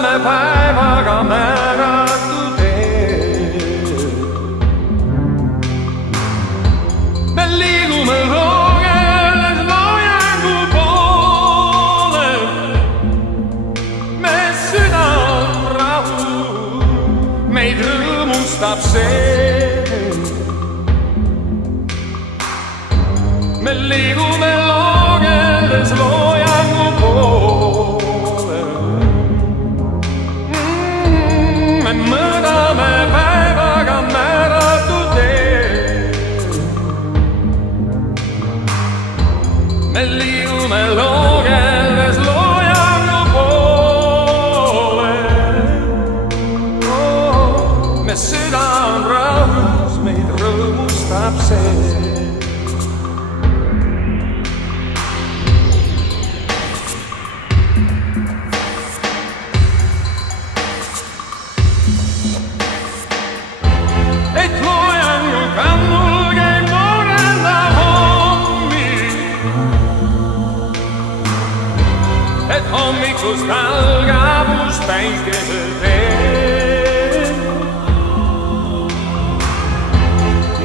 mõõdame päevaga määratud teed. Me liigume loogeles loojangu poole. Me süda on rahu, meid rõõmustab see. Me liigume loogeles loojangu poole. Me mõõdame päevaga määratud teed. Me liigume loogeles loojangu poole. Me süda on rahus, meid rõõmustab see. Et loojangu kannul käib noorendav hommik. Et hommikust algab uus päikesetee.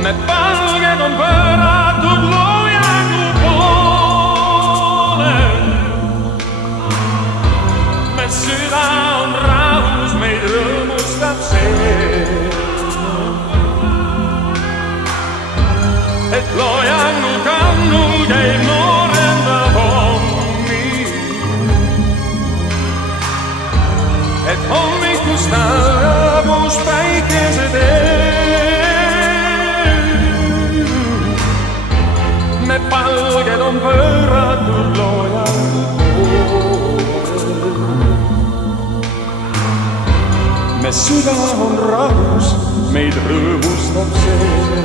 Me palged on pööratud loojangu poole. Me süda on rahus, meid rõõmustab see. Et loojangu kannul käib noorendav hommik. Et hommikust algab uus päikesetee. Me palged on pööratud loojangu poole. Me süda on rahus, meid rõõmustab see.